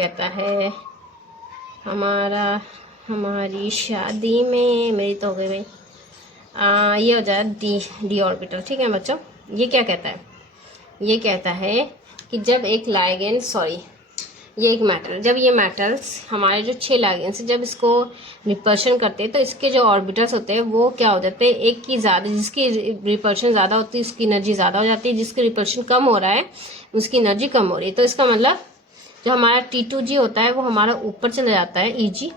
कहता है, हमारी शादी में मेरी तो हो गई भाई। ये हो जाए डी ऑर्बिटल। ठीक है बच्चों, ये क्या कहता है, ये कहता है कि जब एक लाइगेंड, सॉरी ये एक मेटल, जब ये मेटल्स हमारे जो 6 लाइगेंड्स जब इसको रिपल्शन करते हैं तो इसके जो ऑर्बिटल्स होते हैं वो क्या हो जाते हैं, एक की ज़्यादा, जिसकी रिपल्शन ज़्यादा होती है उसकी एनर्जी ज़्यादा हो जाती है, जिसकी रिपल्शन कम हो रहा है उसकी एनर्जी कम हो रही है। तो इसका मतलब जो हमारा T2G होता है वो हमारा ऊपर चला जाता है, Eg,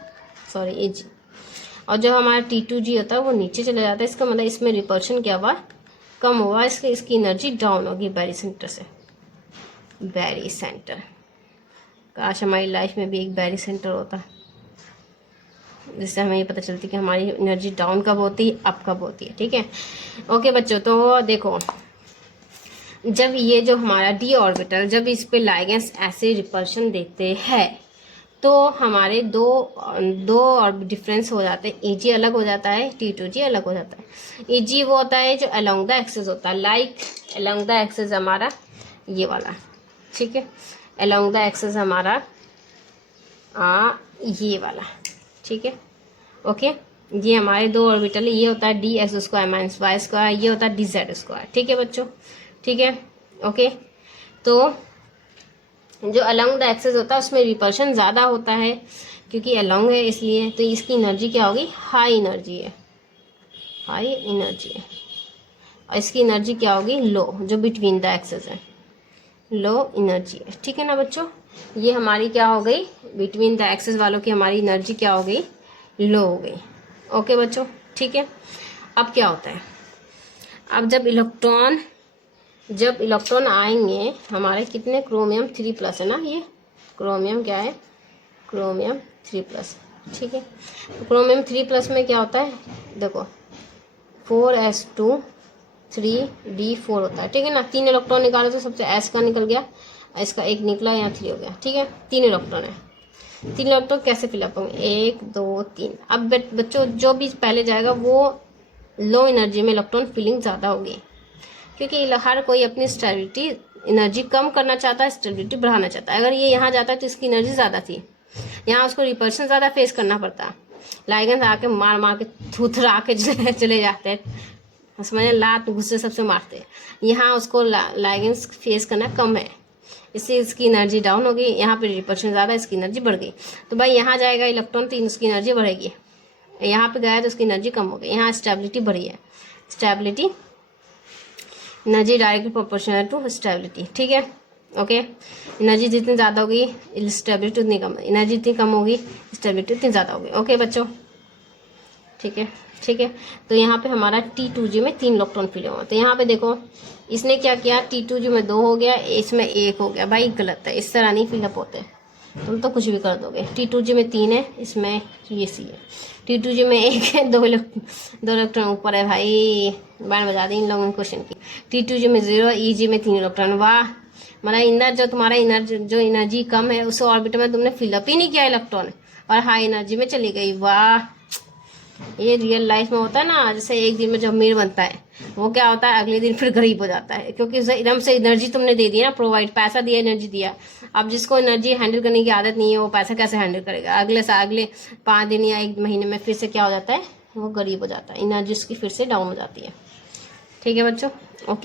और जो हमारा T2G होता है वो नीचे चला जाता है। इसका मतलब इसमें रिपल्शन क्या हुआ, कम हुआ, इसकी एनर्जी डाउन होगी बैरी सेंटर से। बैरी सेंटर, काश हमारी लाइफ में भी एक बैरी सेंटर होता जिससे हमें ये पता चलती कि हमारी एनर्जी डाउन कब होती है, अप कब होती है। ठीक है, ओके बच्चों, तो देखो जब ये जो हमारा डी ऑर्बिटल, जब इस पे लाइगेंड्स ऐसे रिपल्शन देते हैं तो हमारे दो और डिफरेंस हो जाते हैं। Eg अलग हो जाता है, T2G अलग हो जाता है। Eg वो होता है जो अलोंग द एक्सिस होता है, लाइक अलोंग द एक्सिस हमारा ये वाला, ठीक है, अलोंग द एक्सिस हमारा ये वाला, ठीक है, ओके। ये हमारे 2 ऑर्बिटल, ये होता है dx² - y², ये होता है dz²। ठीक है बच्चों, ठीक है, ओके। तो जो अलोंग द एक्सिस होता है उसमें रिपल्शन ज़्यादा होता है क्योंकि अलोंग है इसलिए, तो इसकी एनर्जी क्या होगी, हाई एनर्जी है, हाई एनर्जी है। और इसकी एनर्जी क्या होगी, लो, जो बिटवीन द एक्सिस है, लो एनर्जी है। ठीक है ना बच्चों, ये हमारी क्या हो गई, बिटवीन द एक्सिस वालों की हमारी एनर्जी क्या हो गई, लो हो गई। ओके बच्चों, ठीक है। अब क्या होता है, अब जब इलेक्ट्रॉन आएंगे हमारे कितने, क्रोमियम 3+ है ना, ये क्रोमियम क्या है, क्रोमियम 3+। ठीक है, तो क्रोमियम 3+ में क्या होता है, देखो 4s2 3d4 होता है। ठीक है ना, 3 इलेक्ट्रॉन निकाले तो सबसे s का निकल गया, इसका 1 निकला, यहाँ 3 हो गया। ठीक है, 3 इलेक्ट्रॉन है, 3 इलेक्ट्रॉन कैसे फिलअप होंगे, 1 2 3। अब बच्चों जो भी पहले जाएगा वो लो एनर्जी में इलेक्ट्रॉन फिलिंग ज़्यादा होगी क्योंकि हर कोई अपनी स्टेबिलिटी, एनर्जी कम करना चाहता है, स्टेबिलिटी बढ़ाना चाहता है। अगर ये यहाँ जाता है तो इसकी एनर्जी ज़्यादा थी, यहाँ उसको रिपल्शन ज़्यादा फेस करना पड़ता, लाइगेंड्स आके मार के थुथरा के चले जाते हैं, समझे, लात गुस्से सबसे मारते हैं। यहाँ उसको लाइगेंड्स फेस करना कम है, इससे इसकी एनर्जी डाउन हो गई, यहाँ पे रिपल्शन ज़्यादा, इसकी एनर्जी बढ़ गई। तो भाई यहाँ जाएगा इलेक्ट्रॉन तो इसकी एनर्जी बढ़ेगी, यहाँ पे गया तो उसकी एनर्जी कम हो गई, यहाँ स्टेबिलिटी बढ़ी है, stability energy directly proportional to stability. ठीक है, ओके। एनर्जी जितनी ज़्यादा होगी स्टेबिलिटी उतनी कम, एनर्जी जितनी कम होगी स्टेबिलिटी उतनी ज़्यादा होगी। ओके बच्चों, ठीक है, ठीक है। तो यहाँ पे हमारा T2G में 3 इलेक्ट्रॉन फिल हुआ, तो यहाँ पे देखो इसने क्या किया, T2G में 2 हो गया, इसमें 1 हो गया। भाई गलत है, इस तरह नहीं फिलअप होते, तुम तो कुछ भी कर दोगे। T2G में 3 है, इसमें ये सी है, T2G में 1 है, 2 इलेक्ट्रॉन ऊपर है। भाई बैंड बजा दी इन लोगों ने क्वेश्चन की। T2G में 0, Eg में 3 इलेक्ट्रॉन। वाह, मतलब इनर जो तुम्हारा जो एनर्जी कम है उस ऑर्बिट में तुमने फिलअप ही नहीं किया इलेक्ट्रॉन और हाई एनर्जी में चली गई। वाह, ये रियल लाइफ में होता है ना, जैसे एक दिन में जो अमीर बनता है वो क्या होता है, अगले दिन फिर गरीब हो जाता है क्योंकि एकदम से एनर्जी तुमने दे दी ना, प्रोवाइड, पैसा दिया, एनर्जी दिया। अब जिसको एनर्जी हैंडल करने की आदत नहीं है वो पैसा कैसे हैंडल करेगा, अगले 5 दिन या 1 महीने में फिर से क्या हो जाता है, वो गरीब हो जाता है, एनर्जी उसकी फिर से डाउन हो जाती है। ठीक है बच्चों, ओके।